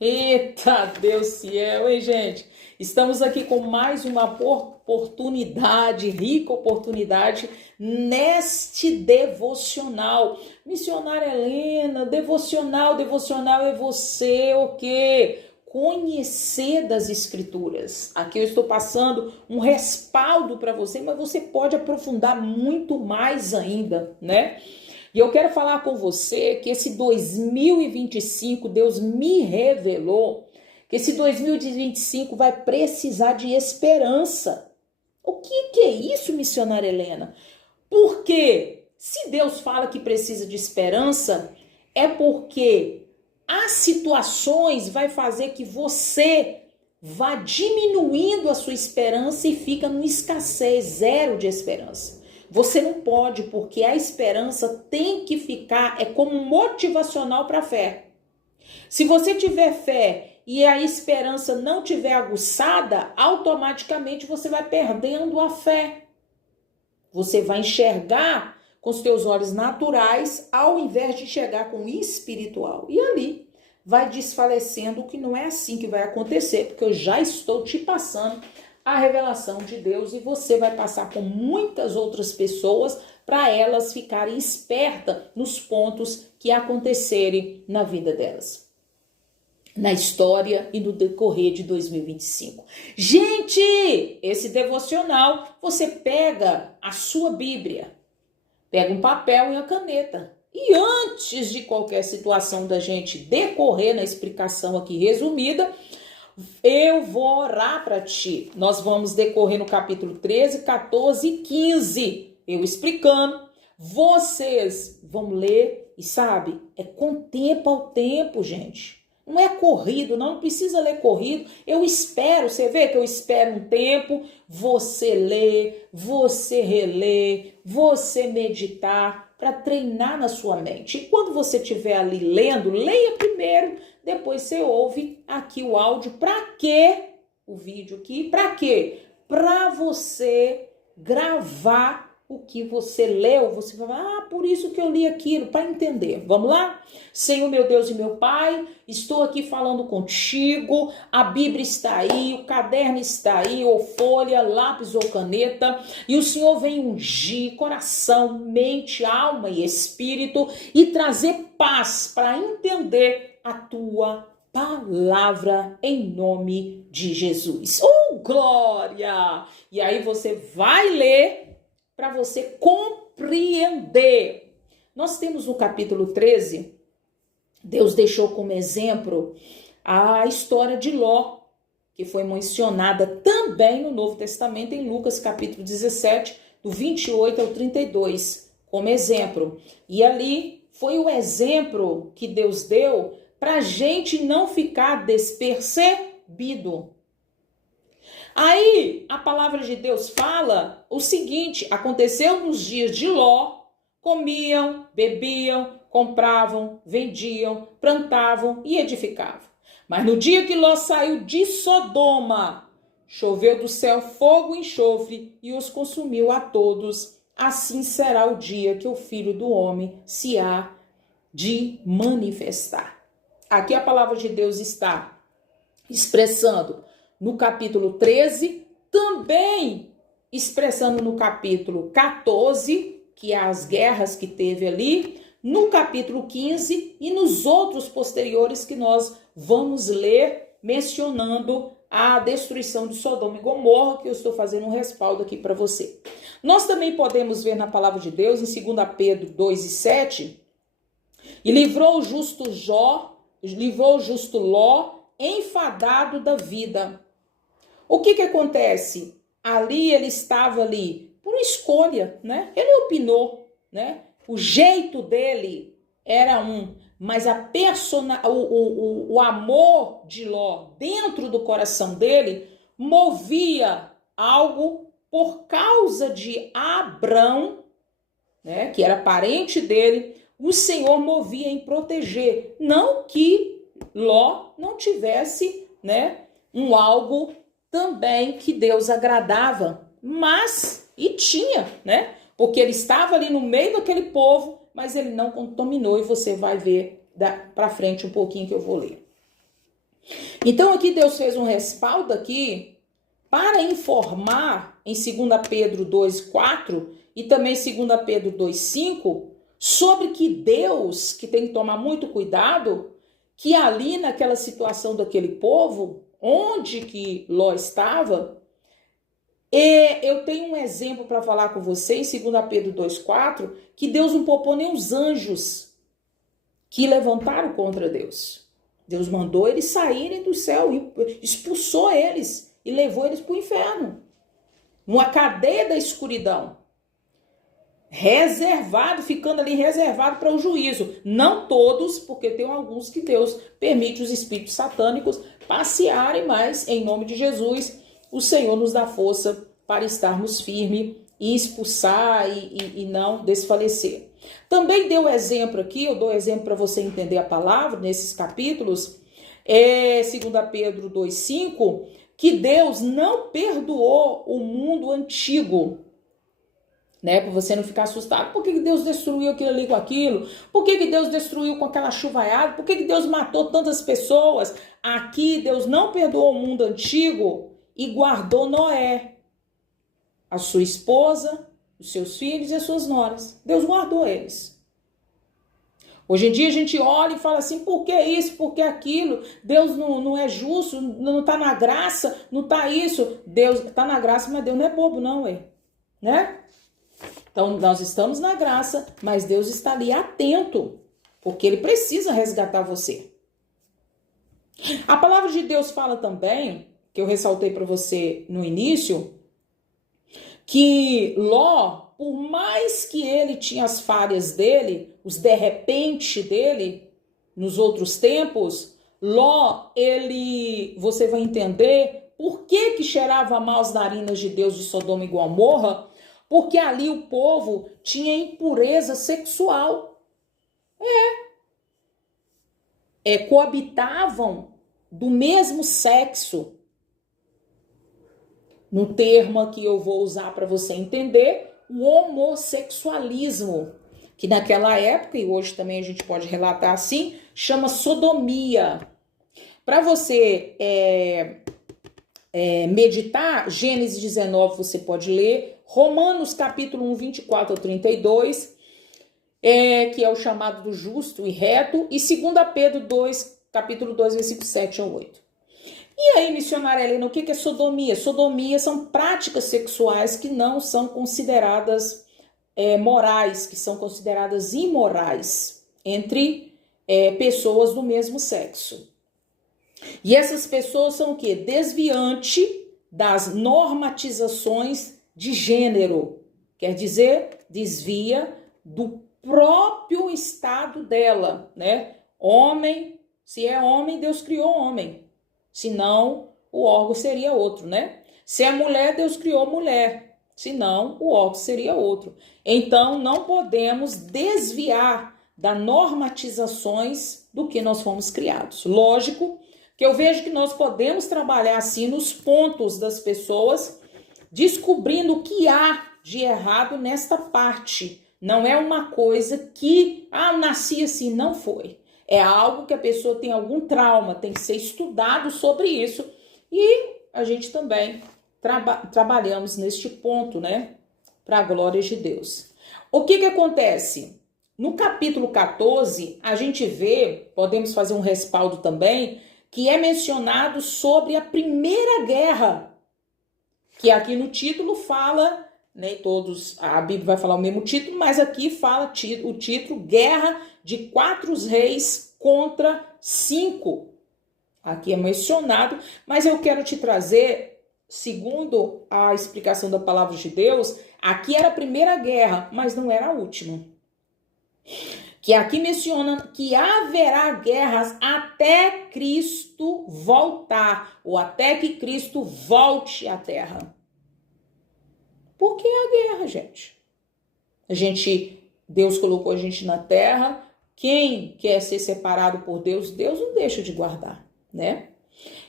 Eita, Deus fiel, hein, gente? Estamos aqui com mais uma oportunidade, rica oportunidade, neste devocional. Missionária Helena, devocional é você, o quê? Conhecer das Escrituras. Aqui eu estou passando um respaldo para você, mas você pode aprofundar muito mais ainda, né? E eu quero falar com você que esse 2025, Deus me revelou que esse 2025 vai precisar de esperança. O que é isso, missionária Helena? Porque se Deus fala que precisa de esperança, é porque as situações vai fazer que você vá diminuindo a sua esperança e fica numa escassez, zero de esperança. Você não pode, porque a esperança tem que ficar, é como motivacional para a fé. Se você tiver fé e a esperança não tiver aguçada, automaticamente você vai perdendo a fé. Você vai enxergar com os teus olhos naturais, ao invés de enxergar com o espiritual. E ali vai desfalecendo, o que não é assim que vai acontecer, porque eu já estou te passando a revelação de Deus e você vai passar com muitas outras pessoas para elas ficarem espertas nos pontos que acontecerem na vida delas, na história e no decorrer de 2025. Gente, esse devocional, você pega a sua Bíblia, pega um papel e uma caneta. E antes de qualquer situação da gente decorrer na explicação aqui resumida, eu vou orar para ti. Nós vamos decorrer no capítulo 13, 14 e 15. Eu explicando. Vocês vão ler e sabe, é com tempo ao tempo, gente. Não é corrido, não precisa ler corrido. Eu espero, você vê que eu espero um tempo, você lê, você relê, você meditar para treinar na sua mente. E quando você estiver ali lendo, leia primeiro, depois você ouve aqui o áudio. Para quê? O vídeo aqui, para quê? Para você gravar o que você leu, você vai falar, por isso que eu li aquilo, para entender. Vamos lá? Senhor, meu Deus e meu Pai, estou aqui falando contigo, a Bíblia está aí, o caderno está aí, ou folha, lápis ou caneta, e o Senhor vem ungir coração, mente, alma e espírito e trazer paz para entender a tua palavra em nome de Jesus. Oh, glória! E aí você vai ler para você compreender. Nós temos no capítulo 13, Deus deixou como exemplo a história de Ló, que foi mencionada também no Novo Testamento, em Lucas capítulo 17, do 28 ao 32, como exemplo. E ali foi o exemplo que Deus deu para a gente não ficar despercebido. Aí a palavra de Deus fala o seguinte: aconteceu nos dias de Ló, comiam, bebiam, compravam, vendiam, plantavam e edificavam. Mas no dia que Ló saiu de Sodoma, choveu do céu fogo e enxofre e os consumiu a todos. Assim será o dia que o Filho do Homem se há de manifestar. Aqui a palavra de Deus está expressando no capítulo 13, também expressando no capítulo 14, que é as guerras que teve ali, no capítulo 15 e nos outros posteriores que nós vamos ler, mencionando a destruição de Sodoma e Gomorra, que eu estou fazendo um respaldo aqui para você. Nós também podemos ver na palavra de Deus, em 2 Pedro 2 e 7, e livrou o justo Ló, enfadado da vida. O que acontece? Ali ele estava ali por escolha, né? Ele opinou, né? O jeito dele era mas o amor de Ló dentro do coração dele movia algo por causa de Abrão, né? Que era parente dele. O Senhor movia em proteger, não que Ló não tivesse, né? Algo também que Deus agradava, mas, e tinha, né? Porque ele estava ali no meio daquele povo, mas ele não contaminou, e você vai ver para frente um pouquinho que eu vou ler. Então aqui Deus fez um respaldo aqui para informar em 2 Pedro 2,4 e também 2 Pedro 2,5 sobre que Deus, que tem que tomar muito cuidado, que ali naquela situação daquele povo, onde que Ló estava, eu tenho um exemplo para falar com vocês, 2 Pedro 2,4, que Deus não poupou nem os anjos que levantaram contra Deus. Deus mandou eles saírem do céu, e expulsou eles e levou eles para o inferno. Numa cadeia da escuridão. Reservado, ficando ali reservado para o juízo. Não todos, porque tem alguns que Deus permite os espíritos satânicos passearem, mas em nome de Jesus, o Senhor nos dá força para estarmos firmes e expulsar e não desfalecer. Também deu exemplo aqui, eu dou exemplo para você entender a palavra nesses capítulos, 2 Pedro 2,5, que Deus não perdoou o mundo antigo, né? Para você não ficar assustado. Por que Deus destruiu aquilo ali com aquilo? Por que Deus destruiu com aquela chuvaiada? Por que Deus matou tantas pessoas? Aqui Deus não perdoou o mundo antigo e guardou Noé, a sua esposa, os seus filhos e as suas noras. Deus guardou eles. Hoje em dia a gente olha e fala assim, por que isso, por que aquilo? Deus não é justo, não está na graça, não está isso. Deus está na graça, mas Deus não é bobo não, né? Então nós estamos na graça, mas Deus está ali atento, porque Ele precisa resgatar você. A palavra de Deus fala também, que eu ressaltei para você no início, que Ló, por mais que ele tinha as falhas dele, os de repente dele, nos outros tempos, Ló, você vai entender por que cheirava mal as narinas de Deus de Sodoma e Gomorra, porque ali o povo tinha impureza sexual. Coabitavam do mesmo sexo. No termo que eu vou usar para você entender, o homossexualismo, que naquela época, e hoje também a gente pode relatar assim, chama sodomia. Para você meditar, Gênesis 19 você pode ler, Romanos capítulo 1, 24 a 32, que é o chamado do justo e reto, e 2 Pedro 2, capítulo 2, versículo 7 a 8. E aí, missionária Helena, o que é sodomia? Sodomia são práticas sexuais que não são consideradas morais, que são consideradas imorais entre pessoas do mesmo sexo. E essas pessoas são o quê? Desviante das normatizações de gênero. Quer dizer, desvia do próprio estado dela, né? Homem, se é homem, Deus criou homem. Senão, o órgão seria outro, né? Se é mulher, Deus criou mulher. Senão, o órgão seria outro. Então, não podemos desviar das normatizações do que nós fomos criados. Lógico que eu vejo que nós podemos trabalhar assim nos pontos das pessoas, descobrindo o que há de errado nesta parte. Não é uma coisa que, nasci assim, não foi. É algo que a pessoa tem algum trauma, tem que ser estudado sobre isso. E a gente também trabalhamos neste ponto, né? Para a glória de Deus. O que acontece? No capítulo 14, a gente vê, podemos fazer um respaldo também, que é mencionado sobre a Primeira Guerra. Que aqui no título fala, nem todos, a Bíblia vai falar o mesmo título, mas aqui fala o título Guerra de 4 reis contra 5. Aqui é mencionado, mas eu quero te trazer, segundo a explicação da palavra de Deus, aqui era a primeira guerra, mas não era a última. Que aqui menciona que haverá guerras até Cristo voltar, ou até que Cristo volte à terra. Por que a guerra, gente? Deus colocou a gente na terra. Quem quer ser separado por Deus, Deus não deixa de guardar, né?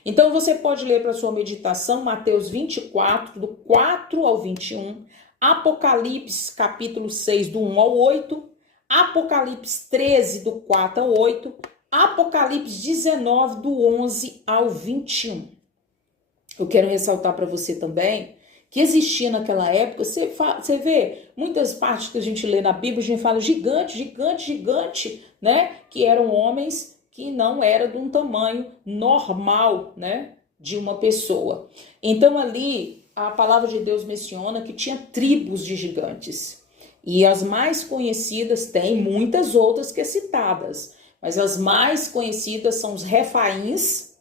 Então você pode ler para sua meditação Mateus 24, do 4 ao 21, Apocalipse capítulo 6, do 1 ao 8, Apocalipse 13, do 4 ao 8, Apocalipse 19, do 11 ao 21. Eu quero ressaltar para você também que existia naquela época, você vê muitas partes que a gente lê na Bíblia, a gente fala gigante, gigante, gigante, né? Que eram homens que não eram de um tamanho normal, né? De uma pessoa. Então ali a palavra de Deus menciona que tinha tribos de gigantes. E as mais conhecidas, tem muitas outras que é citadas, mas as mais conhecidas são os Refaíns,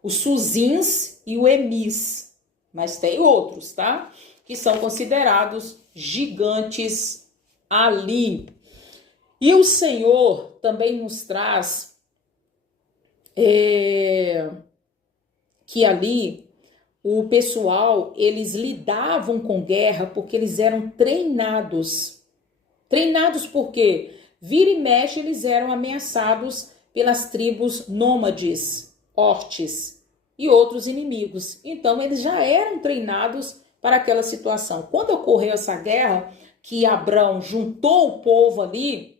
os Suzins e o Emis. Mas tem outros, tá? Que são considerados gigantes ali. E o Senhor também nos traz que ali o pessoal, eles lidavam com guerra porque eles eram treinados. Treinados por quê? Vira e mexe, eles eram ameaçados pelas tribos nômades, ortes e outros inimigos. Então, eles já eram treinados para aquela situação. Quando ocorreu essa guerra, que Abrão juntou o povo ali,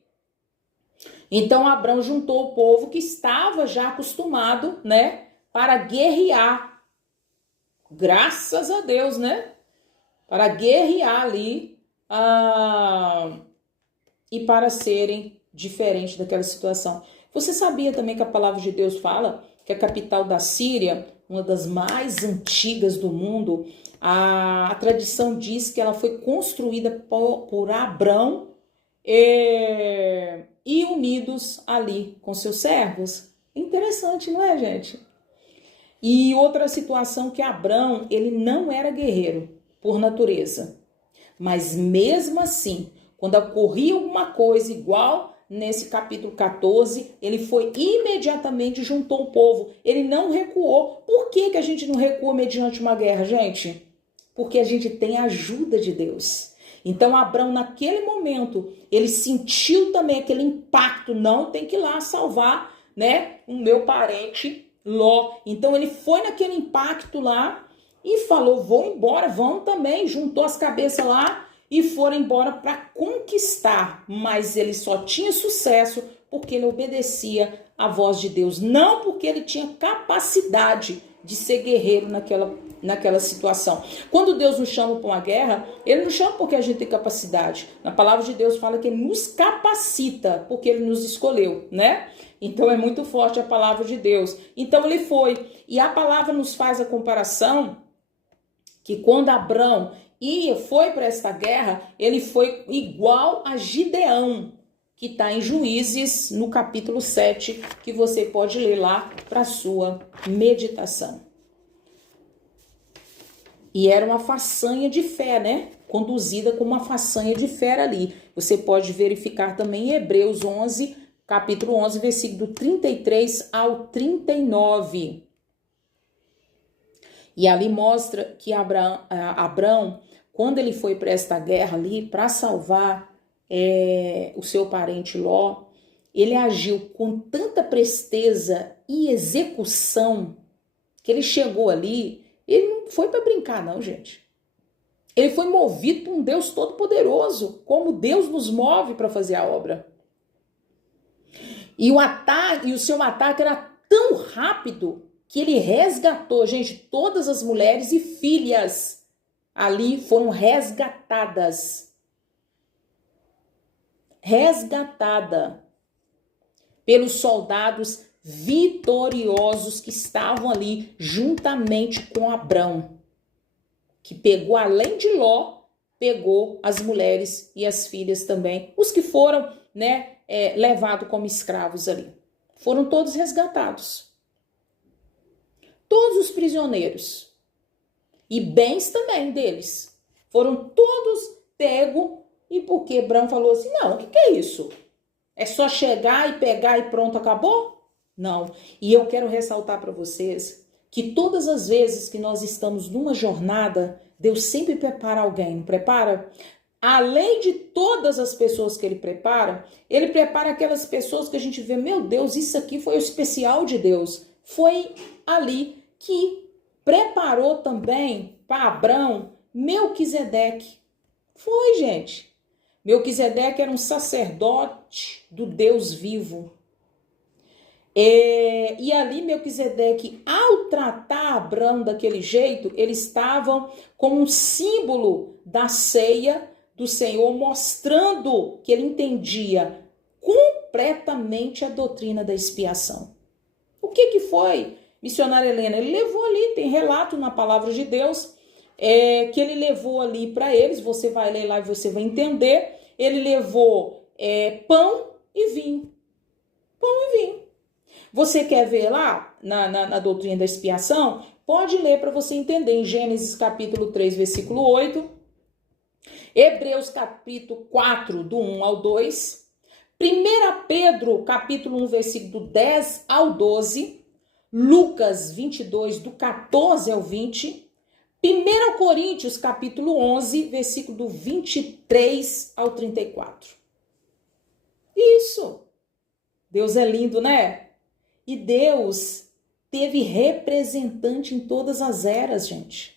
então Abrão juntou o povo que estava já acostumado, né, para guerrear. Graças a Deus, né? Para guerrear ali e para serem diferentes daquela situação. Você sabia também que a palavra de Deus fala que a capital da Síria, uma das mais antigas do mundo, a tradição diz que ela foi construída por Abrão e unidos ali com seus servos. Interessante, não é, gente? E outra situação que Abrão, ele não era guerreiro por natureza. Mas mesmo assim, quando ocorria alguma coisa igual nesse capítulo 14, ele foi imediatamente juntou o povo. Ele não recuou. Por que a gente não recua mediante uma guerra, gente? Porque a gente tem a ajuda de Deus. Então, Abrão, naquele momento, ele sentiu também aquele impacto. Não, tem que ir lá salvar, né, o meu parente Ló. Então, ele foi naquele impacto lá e falou, vou embora, vão também. Juntou as cabeças lá e foram embora para conquistar, mas ele só tinha sucesso porque ele obedecia à voz de Deus, não porque ele tinha capacidade de ser guerreiro naquela situação. Quando Deus nos chama para uma guerra, ele não chama porque a gente tem capacidade. Na palavra de Deus fala que ele nos capacita porque ele nos escolheu, né? Então é muito forte a palavra de Deus. Então ele foi, e a palavra nos faz a comparação que quando Abrão foi para esta guerra, ele foi igual a Gideão, que está em Juízes, no capítulo 7, que você pode ler lá para sua meditação. E era uma façanha de fé, né? Conduzida como uma façanha de fé ali. Você pode verificar também em Hebreus 11, capítulo 11, versículo 33 ao 39. E ali mostra que Abrão, quando ele foi para esta guerra ali, para salvar o seu parente Ló, ele agiu com tanta presteza e execução que ele chegou ali, ele não foi para brincar não, gente. Ele foi movido por um Deus todo-poderoso, como Deus nos move para fazer a obra. E o seu ataque era tão rápido que ele resgatou, gente, todas as mulheres e filhas ali foram resgatadas. Resgatada pelos soldados vitoriosos que estavam ali juntamente com Abrão, que pegou, além de Ló, pegou as mulheres e as filhas também, os que foram, né, levados como escravos ali. Foram todos resgatados. Todos os prisioneiros e bens também deles foram todos pegos. E porque Abrão falou assim, não, o que é isso? É só chegar e pegar e pronto, acabou? Não. E eu quero ressaltar para vocês que todas as vezes que nós estamos numa jornada, Deus sempre prepara alguém, não prepara? Além de todas as pessoas que ele prepara aquelas pessoas que a gente vê, meu Deus, isso aqui foi o especial de Deus. Foi ali que preparou também para Abrão Melquisedeque. Foi, gente. Melquisedeque era um sacerdote do Deus vivo. E ali Melquisedeque, ao tratar Abrão daquele jeito, eles estavam como um símbolo da ceia do Senhor, mostrando que ele entendia completamente a doutrina da expiação. O que foi, missionária Helena? Ele levou ali, tem relato na palavra de Deus, que ele levou ali para eles, você vai ler lá e você vai entender, ele levou pão e vinho. Pão e vinho. Você quer ver lá na doutrina da expiação? Pode ler para você entender em Gênesis capítulo 3, versículo 8, Hebreus capítulo 4, do 1 ao 2, 1 Pedro capítulo 1, versículo 10 ao 12, Lucas 22, do 14 ao 20, 1 Coríntios capítulo 11, versículo do 23 ao 34. Isso. Deus é lindo, né? E Deus teve representante em todas as eras, gente.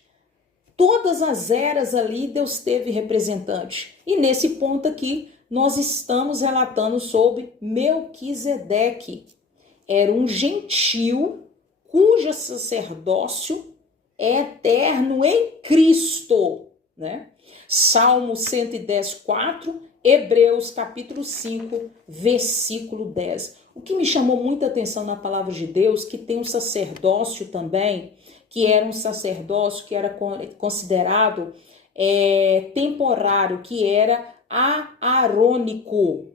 Todas as eras ali, Deus teve representante. E nesse ponto aqui, nós estamos relatando sobre Melquisedeque. Era um gentil cujo sacerdócio é eterno em Cristo, né? Salmo 110, 4, Hebreus capítulo 5, versículo 10. O que me chamou muita atenção na palavra de Deus, que tem um sacerdócio também, que era um sacerdócio que era considerado temporário, que era aarônico.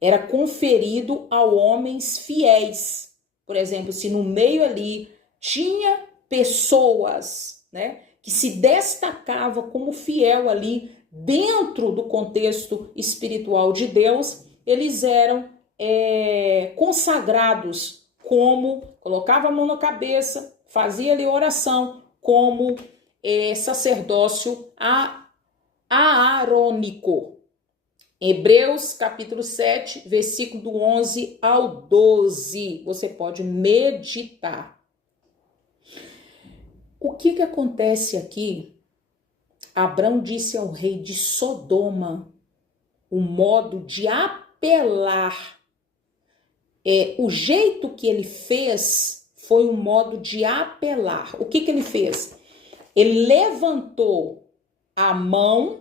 Era conferido a homens fiéis. Por exemplo, se no meio ali tinha pessoas, né, que se destacava como fiel ali dentro do contexto espiritual de Deus, eles eram consagrados como, colocava a mão na cabeça, fazia ali oração como sacerdócio aarônico. Hebreus capítulo 7, versículo do 11 ao 12, você pode meditar. O que acontece aqui? Abrão disse ao rei de Sodoma o modo de apelar. O jeito que ele fez foi um modo de apelar. O que ele fez? Ele levantou a mão,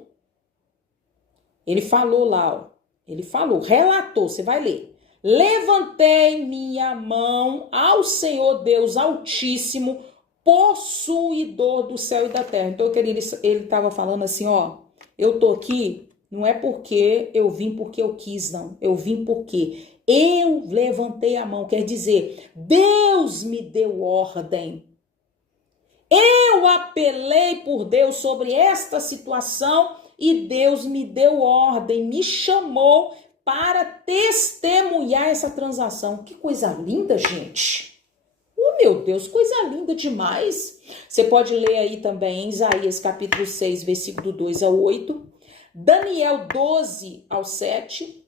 ele falou lá, ó, ele falou, relatou, você vai ler. Levantei minha mão ao Senhor Deus Altíssimo, possuidor do céu e da terra. Então, ele estava falando assim, ó, eu tô aqui, não é porque eu vim porque eu quis, não. Eu vim porque eu levantei a mão, quer dizer, Deus me deu ordem. Eu apelei por Deus sobre esta situação e Deus me deu ordem, me chamou para testemunhar essa transação. Que coisa linda, gente. Meu Deus, coisa linda demais. Você pode ler aí também em Isaías capítulo 6, versículo 2 ao 8, Daniel 12 ao 7,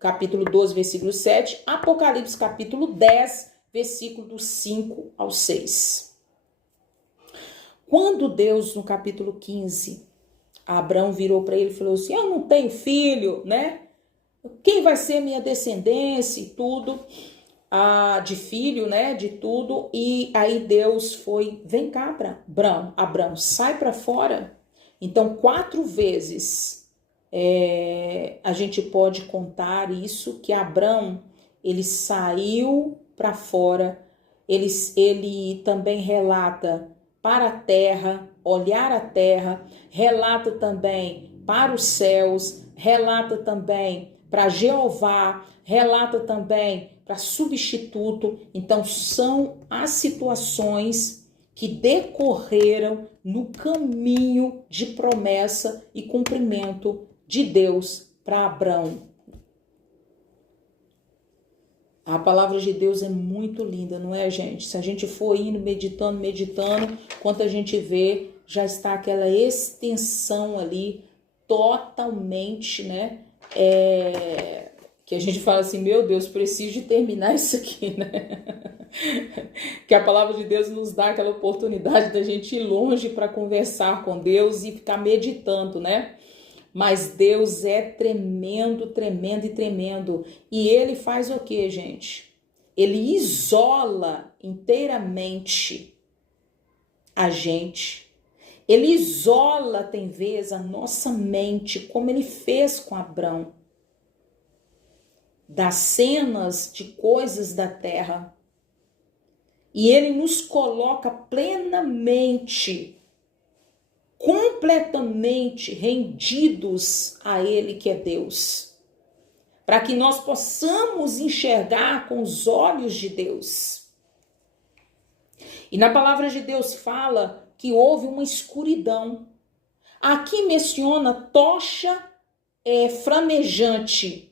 capítulo 12, versículo 7, Apocalipse capítulo 10, versículo do 5 ao 6. Quando Deus, no capítulo 15, Abrão virou para ele e falou assim, eu não tenho filho, né? Quem vai ser minha descendência e tudo? De filho, né, de tudo, e aí Deus foi, vem cá, Abrão, sai para fora. Então 4 vezes a gente pode contar isso, que Abrão, ele saiu para fora, ele também relata para a terra, olhar a terra, relata também para os céus, relata também para Jeová, relata também para substituto. Então, são as situações que decorreram no caminho de promessa e cumprimento de Deus para Abrão. A palavra de Deus é muito linda, não é, gente? Se a gente for indo, meditando, quando a gente vê, já está aquela extensão ali, totalmente, né? Que a gente fala assim, meu Deus, preciso de terminar isso aqui, né? Que a palavra de Deus nos dá aquela oportunidade da gente ir longe para conversar com Deus e ficar meditando, né? Mas Deus é tremendo, tremendo e tremendo. E Ele faz o quê, gente? ele isola inteiramente a gente. Ele isola, tem vezes, a nossa mente, como ele fez com Abrão, das cenas de coisas da terra. E ele nos coloca plenamente, completamente rendidos a ele que é Deus, para que nós possamos enxergar com os olhos de Deus. E na palavra de Deus fala que houve uma escuridão. Aqui menciona tocha flamejante.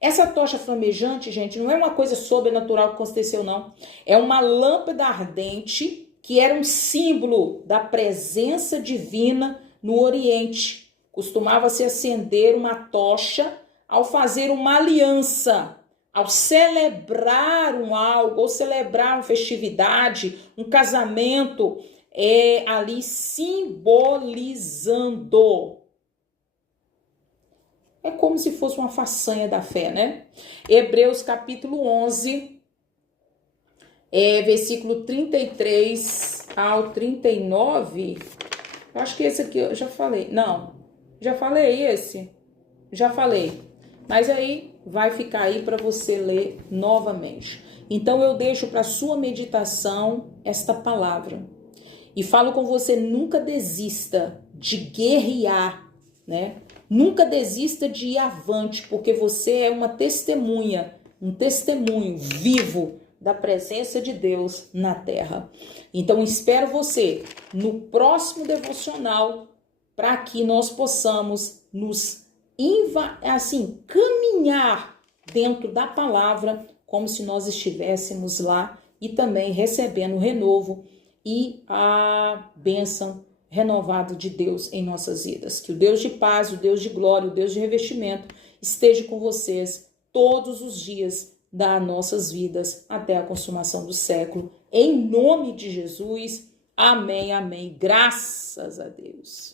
Essa tocha flamejante, gente, não é uma coisa sobrenatural que aconteceu, não. É uma lâmpada ardente que era um símbolo da presença divina no Oriente. Costumava-se acender uma tocha ao fazer uma aliança, ao celebrar algo, ou celebrar uma festividade, um casamento, ali simbolizando. É como se fosse uma façanha da fé, né? Hebreus capítulo 11, versículo 33 ao 39. Eu acho que esse aqui eu já falei. Não, já falei esse? Já falei. Mas aí vai ficar aí para você ler novamente. Então eu deixo para sua meditação esta palavra. E falo com você, nunca desista de guerrear, né? Nunca desista de ir avante, porque você é uma testemunha, um testemunho vivo da presença de Deus na terra. Então espero você no próximo devocional para que nós possamos nos caminhar dentro da palavra como se nós estivéssemos lá e também recebendo o renovo e a bênção renovada de Deus em nossas vidas. Que o Deus de paz, o Deus de glória, o Deus de revestimento esteja com vocês todos os dias das nossas vidas até a consumação do século. Em nome de Jesus, amém, amém. Graças a Deus.